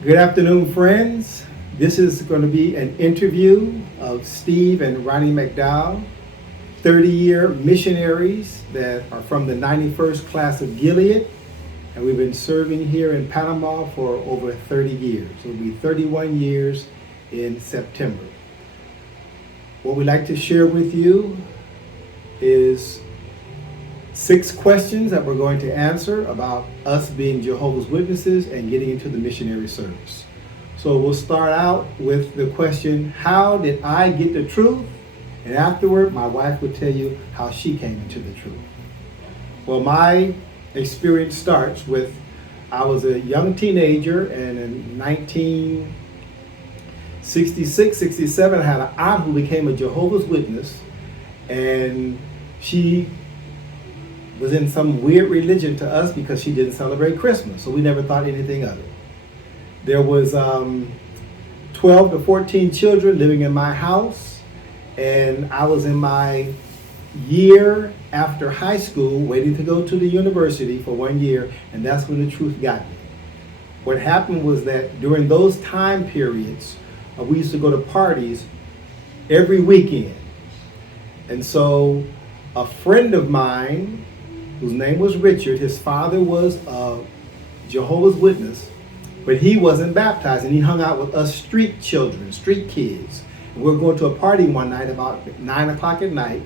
Good afternoon, friends. This is going to be an interview of Steve and Ronnie McDowell, 30-year missionaries that are from the 91st class of Gilead, and we've been serving here in Panama for over 30 years. It will be 31 years in September. What we'd like to share with you is 6 questions that we're going to answer about us being Jehovah's Witnesses and getting into the missionary service. So we'll start out with the question, how did I get the truth? And afterward, my wife will tell you how she came into the truth. Well, my experience starts with, I was a young teenager, and in 1966, 67, I had an aunt who became a Jehovah's Witness, and she was in some weird religion to us because she didn't celebrate Christmas, so we never thought anything of it. There was 12 to 14 children living in my house, and I was in my year after high school waiting to go to the university for 1 year, and that's when the truth got me. What happened was that during those time periods, we used to go to parties every weekend. And so a friend of mine, whose name was Richard, his father was a Jehovah's Witness, but he wasn't baptized, and he hung out with us street children, street kids. And we were going to a party one night about 9 o'clock at night,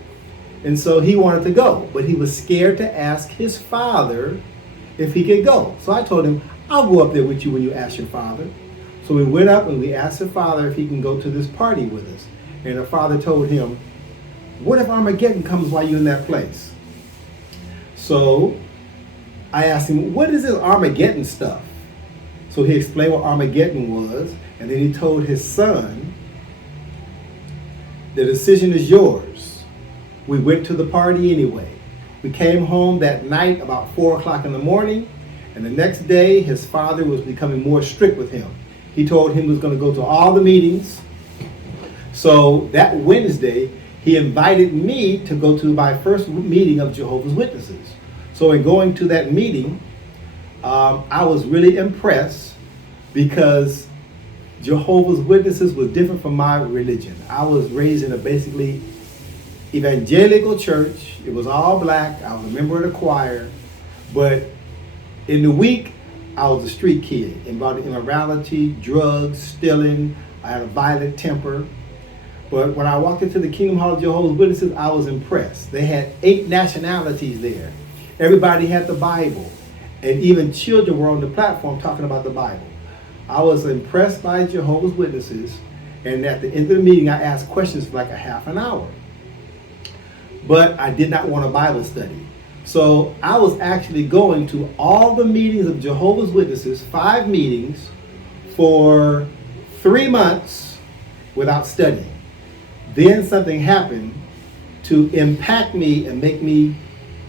and so he wanted to go, but he was scared to ask his father if he could go. So I told him, I'll go up there with you when you ask your father. So we went up and we asked the father if he can go to this party with us. And the father told him, what if Armageddon comes while you're in that place? So I asked him, what is this Armageddon stuff? So he explained what Armageddon was, and then he told his son, the decision is yours. We went to the party anyway. We came home that night about 4 o'clock in the morning, and the next day his father was becoming more strict with him. He told him he was going to go to all the meetings. So that Wednesday, he invited me to go to my first meeting of Jehovah's Witnesses. So in going to that meeting, I was really impressed because Jehovah's Witnesses was different from my religion. I was raised in a basically evangelical church. It was all black. I was a member of the choir. But in the week, I was a street kid, involved in immorality, drugs, stealing. I had a violent temper. But when I walked into the Kingdom Hall of Jehovah's Witnesses, I was impressed. They had 8 nationalities there. Everybody had the Bible. And even children were on the platform talking about the Bible. I was impressed by Jehovah's Witnesses. And at the end of the meeting, I asked questions for like a half an hour. But I did not want a Bible study. So I was actually going to all the meetings of Jehovah's Witnesses, 5 meetings, for 3 months without studying. Then something happened to impact me and make me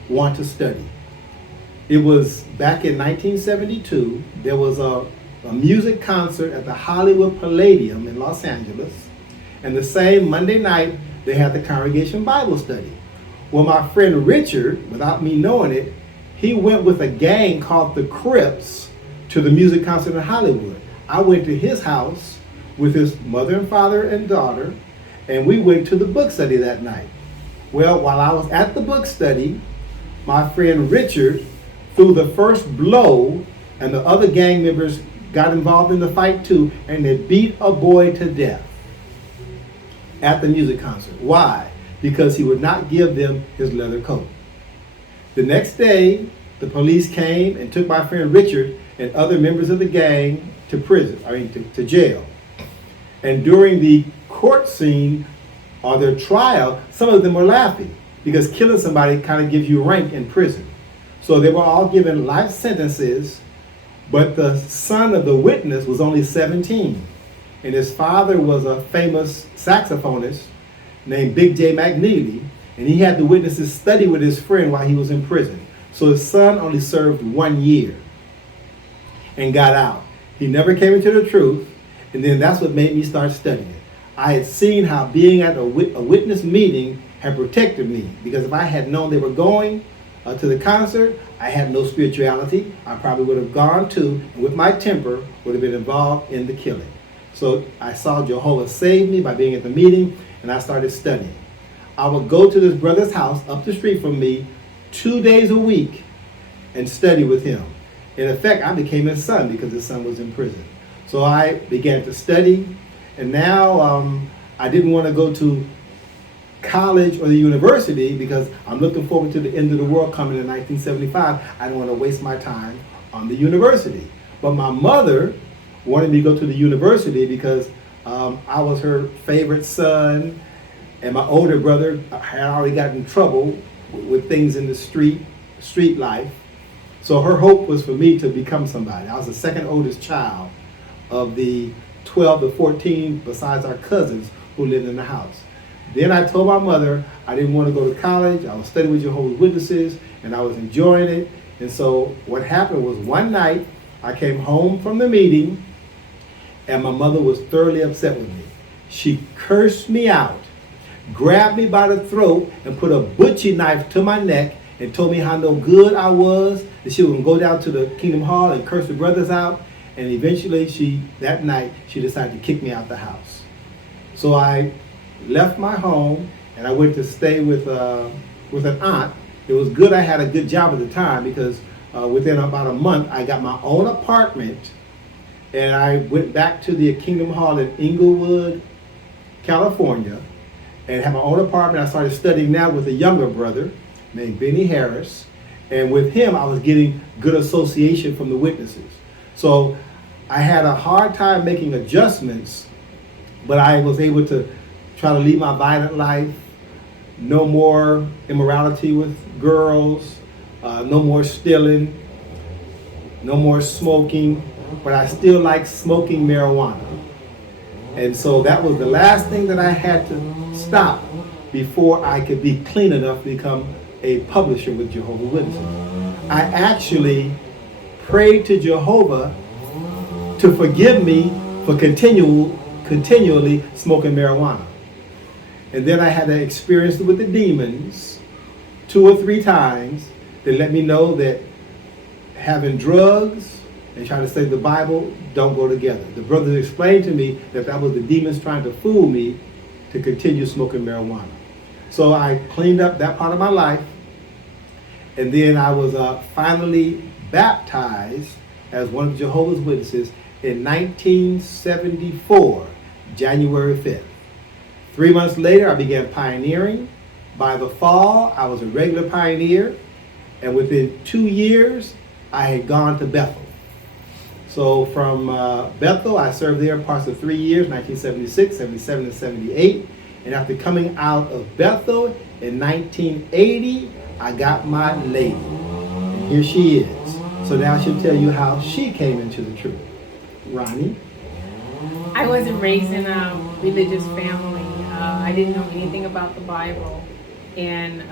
want to study. It was back in 1972. There was a music concert at the Hollywood Palladium in Los Angeles. And the same Monday night, they had the Congregation Bible Study. Well, my friend Richard, without me knowing it, he went with a gang called the Crips to the music concert in Hollywood. I went to his house with his mother and father and daughter, and we went to the book study that night. Well, while I was at the book study, my friend Richard threw the first blow, and the other gang members got involved in the fight too, and they beat a boy to death at the music concert. Why? Because he would not give them his leather coat. The next day, the police came and took my friend Richard and other members of the gang to to jail. And during the court scene or their trial, some of them were laughing because killing somebody kind of gives you rank in prison. So they were all given life sentences, but the son of the witness was only 17. And his father was a famous saxophonist named Big J McNeely, and he had the witnesses study with his friend while he was in prison. So his son only served 1 year and got out. He never came into the truth, and then that's what made me start studying. I had seen how being at a witness meeting had protected me, because if I had known they were going, to the concert. I had no spirituality. I probably would have gone to, and with my temper, would have been involved in the killing. So I saw Jehovah save me by being at the meeting, and I started studying. I would go to this brother's house up the street from me 2 days a week and study with him. In effect, I became his son because his son was in prison. So I began to study, and now I didn't want to go to college or the university because I'm looking forward to the end of the world coming in 1975. I didn't want to waste my time on the university. But my mother wanted me to go to the university because I was her favorite son, and my older brother had already gotten in trouble with things in the street life. So her hope was for me to become somebody. I was the second oldest child of the 12 to 14, besides our cousins who lived in the house. Then I told my mother I didn't want to go to college. I was studying with Jehovah's Witnesses, and I was enjoying it. And so what happened was one night I came home from the meeting, and my mother was thoroughly upset with me. She cursed me out, grabbed me by the throat, and put a butcher knife to my neck and told me how no good I was, that she was going to go down to the Kingdom Hall and curse the brothers out. And eventually that night she decided to kick me out the house. So I left my home and I went to stay with an aunt. It was good I had a good job at the time because within about a month I got my own apartment, and I went back to the Kingdom Hall in Inglewood, California, and had my own apartment. I started studying now with a younger brother named Benny Harris, and with him I was getting good association from the witnesses. So I had a hard time making adjustments, but I was able to try to lead my violent life. No more immorality with girls, no more stealing, no more smoking, but I still like smoking marijuana. And so that was the last thing that I had to stop before I could be clean enough to become a publisher with Jehovah's Witnesses. I actually prayed to Jehovah to forgive me for continually smoking marijuana. And then I had an experience with the demons 2 or 3 times that let me know that having drugs and trying to study the Bible don't go together. The brothers explained to me that that was the demons trying to fool me to continue smoking marijuana. So I cleaned up that part of my life, and then I was finally baptized as one of Jehovah's Witnesses in 1974, January 5th. 3 months later, I began pioneering. By the fall, I was a regular pioneer, and within 2 years, I had gone to Bethel. So from Bethel, I served there parts of 3 years, 1976, 77, and 78. And after coming out of Bethel in 1980, I got my lady. And here she is. So now she'll tell you how she came into the truth. Ronnie? I wasn't raised in a religious family. I didn't know anything about the Bible. And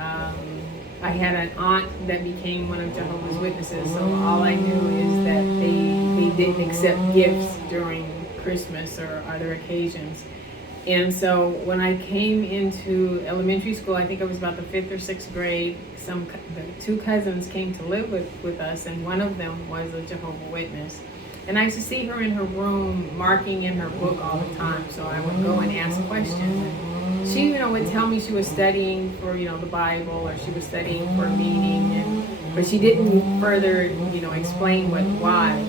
I had an aunt that became one of Jehovah's Witnesses. So all I knew is that they didn't accept gifts during Christmas or other occasions. And so when I came into elementary school, I think I was about the 5th or 6th grade, the 2 cousins came to live with us, and one of them was a Jehovah's Witness. And I used to see her in her room marking in her book all the time, so I would go and ask questions. She, would tell me she was studying for, the Bible, or she was studying for a meeting, but she didn't further, explain why.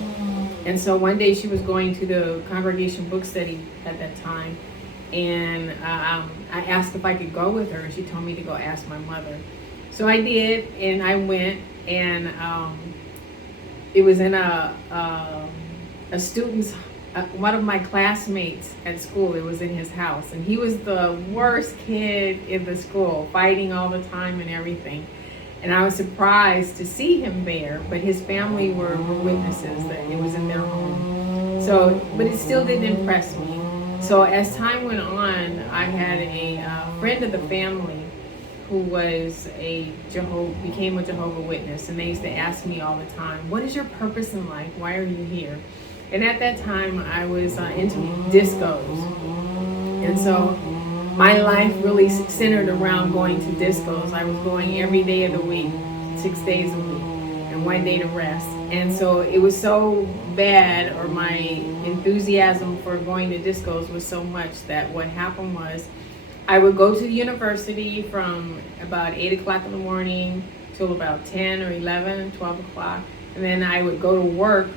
And so one day she was going to the congregation book study at that time, and I asked if I could go with her, and she told me to go ask my mother. So I did, and I went, and it was in a student's, one of my classmates at school. It was in his house, and he was the worst kid in the school, fighting all the time and everything. And I was surprised to see him there, but his family were witnesses that it was in their home. So, but it still didn't impress me. So as time went on, I had a friend of the family who was became a Jehovah's Witness, and they used to ask me all the time, "What is your purpose in life? Why are you here?" And at that time, I was into discos, and so my life really centered around going to discos. I was going every day of the week, 6 days a week and 1 day to rest. And so it was so bad, or my enthusiasm for going to discos was so much, that what happened was I would go to the university from about 8 o'clock in the morning till about 10 or 11, 12 o'clock. And then I would go to work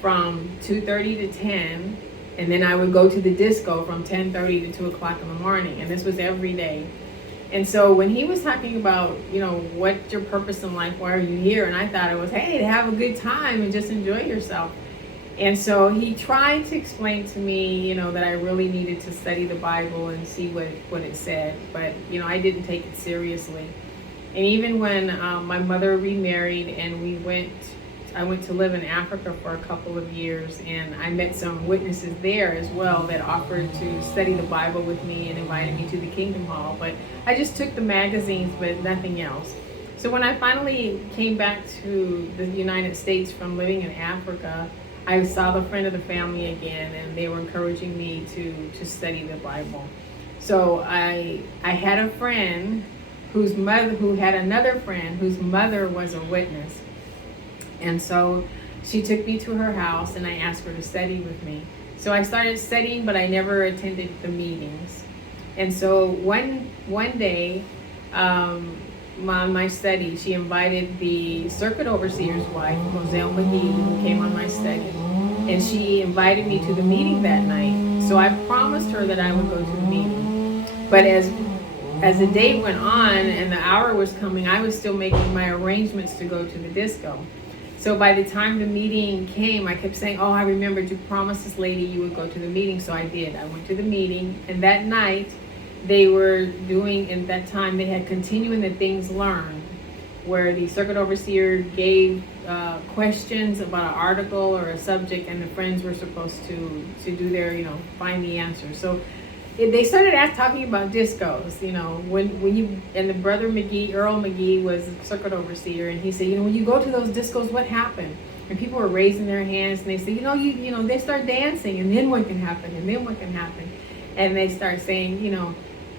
from 2:30 to 10. And then I would go to the disco from 10:30 to 2 o'clock in the morning. And this was every day. And so when he was talking about, what's your purpose in life? Why are you here? And I thought it was, hey, to have a good time and just enjoy yourself. And so he tried to explain to me, that I really needed to study the Bible and see what it said. But, I didn't take it seriously. And even when my mother remarried and I went to live in Africa for a couple of years, and I met some witnesses there as well that offered to study the Bible with me and invited me to the Kingdom Hall. But I just took the magazines, but nothing else. So when I finally came back to the United States from living in Africa, I saw the friend of the family again, and they were encouraging me to study the Bible. So I had a friend who had another friend whose mother was a witness. And so she took me to her house, and I asked her to study with me. So I started studying, but I never attended the meetings. And so one day, on my study, she invited the circuit overseer's wife, Moselle McGee, who came on my study. And she invited me to the meeting that night. So I promised her that I would go to the meeting. But as the day went on and the hour was coming, I was still making my arrangements to go to the disco. So by the time the meeting came, I kept saying, I remembered you promised this lady you would go to the meeting. So I did. I went to the meeting. And that night, they were doing, at that time, they had continuing the things learned, where the circuit overseer gave questions about an article or a subject, and the friends were supposed to do their, find the answer. So they started talking about discos, when you, and the brother McGee, Earl McGee, was the circuit overseer, and he said, when you go to those discos, what happened? And people were raising their hands, and they said, they start dancing, and then what can happen? And then what can happen? And they start saying,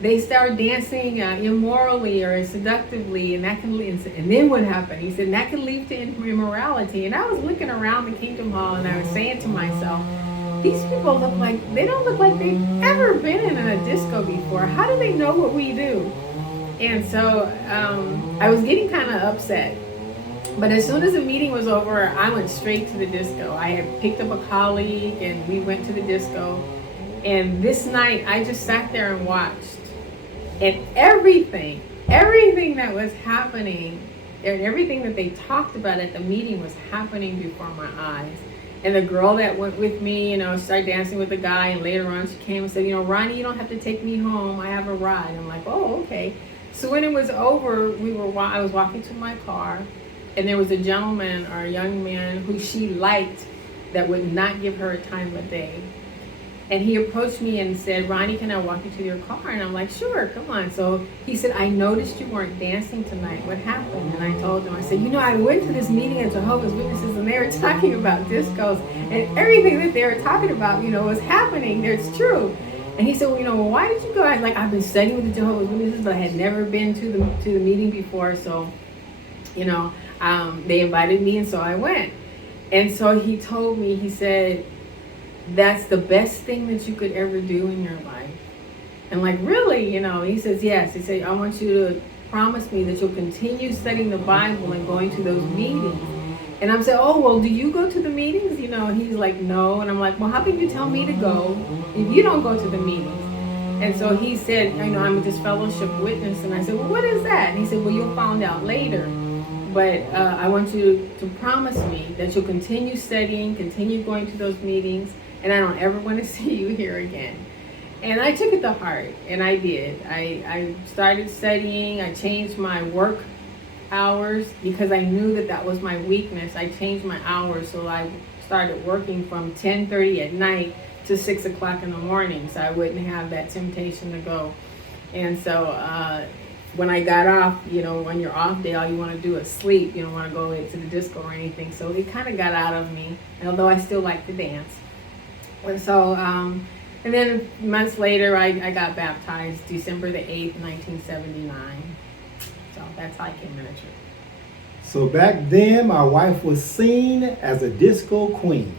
they start dancing immorally or seductively, and that can lead, and then what happened? He said, that can lead to immorality. And I was looking around the Kingdom Hall, and I was saying to myself, these people they don't look like they've ever been in a disco before. How do they know what we do? And so I was getting kind of upset. But as soon as the meeting was over, I went straight to the disco. I had picked up a colleague, and we went to the disco. And this night, I just sat there and watched. And everything that was happening, and everything that they talked about at the meeting was happening before my eyes. And the girl that went with me, started dancing with the guy, and later on she came and said, Ronnie, you don't have to take me home. I have a ride. I'm like, oh, okay. So when it was over, I was walking to my car, and there was a gentleman or a young man who she liked that would not give her a time of day. And he approached me and said, Ronnie, can I walk you to your car? And I'm like, sure, come on. So he said, I noticed you weren't dancing tonight. What happened? And I told him, I said, I went to this meeting at Jehovah's Witnesses, and they were talking about discos, and everything that they were talking about, was happening. It's true. And he said, well, why did you go? I was like, I've been studying with the Jehovah's Witnesses, but I had never been to the meeting before. So, they invited me, and so I went. And so he told me, he said, that's the best thing that you could ever do in your life. And like, really, he says, yes. He said, I want you to promise me that you'll continue studying the Bible and going to those meetings. And I'm saying, oh, well, do you go to the meetings? And he's like, no. And I'm like, well, how can you tell me to go if you don't go to the meetings? And so he said, I'm a disfellowship witness. And I said, well, what is that? And he said, well, you'll find out later. But I want you to promise me that you'll continue studying, continue going to those meetings, and I don't ever want to see you here again. And I took it to heart, and I did. I started studying. I changed my work hours because I knew that was my weakness. I changed my hours, so I started working from 10:30 at night to 6 o'clock in the morning, so I wouldn't have that temptation to go. And so when I got off, on your off day, all you want to do is sleep. You don't want to go to the disco or anything. So it kind of got out of me, although I still like to dance. And so, and then months later, I got baptized December the 8th, 1979. So that's how I came into church. So back then, my wife was seen as a disco queen.